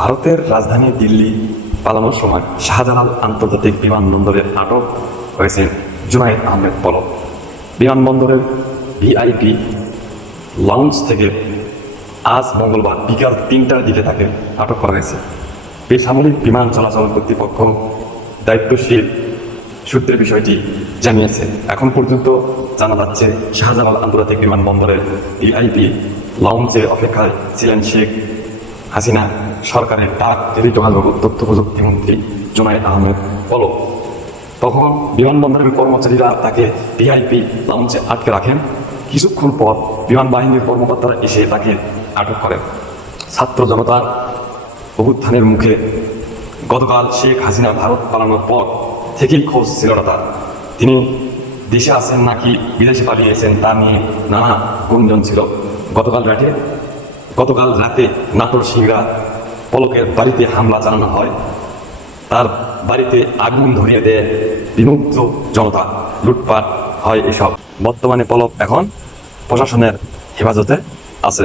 ভারতের রাজধানী দিল্লি পালানোর সময় শাহজালাল আন্তর্জাতিক বিমানবন্দরে আটক হয়েছে জুনায়েদ আহমেদ পলক। বিমানবন্দরের ভিআইপি লাউঞ্জ থেকে আজ মঙ্গলবার বিকাল ৩টার দিকে তাকে আটক করা হয়েছে। বেসামরিক বিমান চলাচল কর্তৃপক্ষ দায়িত্বশীল সূত্রে বিষয়টি জানিয়েছে। এখন পর্যন্ত জানা যাচ্ছে শাহজালাল আন্তর্জাতিক বিমানবন্দরের ভিআইপি লাউঞ্জে অপেক্ষায় ছিলেন শেখ হাসিনা সরকারের ডাক টেলিযোগাযোগ ও তথ্য প্রযুক্তি মন্ত্রী জুনায়েদ আহমেদ পলক। তখন বিমানবন্দরের কর্মচারীরা তাকে ভিআইপি লাউঞ্জে আটকে রাখেন। কিছুক্ষণ পর বিমান বাহিনীর কর্মকর্তারা এসে তাকে আটক করেন। ছাত্র জনতার অভ্যুত্থানের মুখে গতকাল শেখ হাসিনা ভারত পালানোর পর থেকেই খোঁজ ছিল না তার। তিনি দেশে আছেন নাকি বিদেশে পালিয়েছেন তা নিয়ে নানা গুঞ্জন ছিল। গতকাল রাতে নাটোর সিংড়া পলকের বাড়িতে হামলা চালানো হয়। তার বাড়িতে আগুন ধরিয়ে দেয় বিমুগ্ধ জনতা, লুটপাট হয় এসব। বর্তমানে পলক এখন প্রশাসনের হেফাজতে আছে।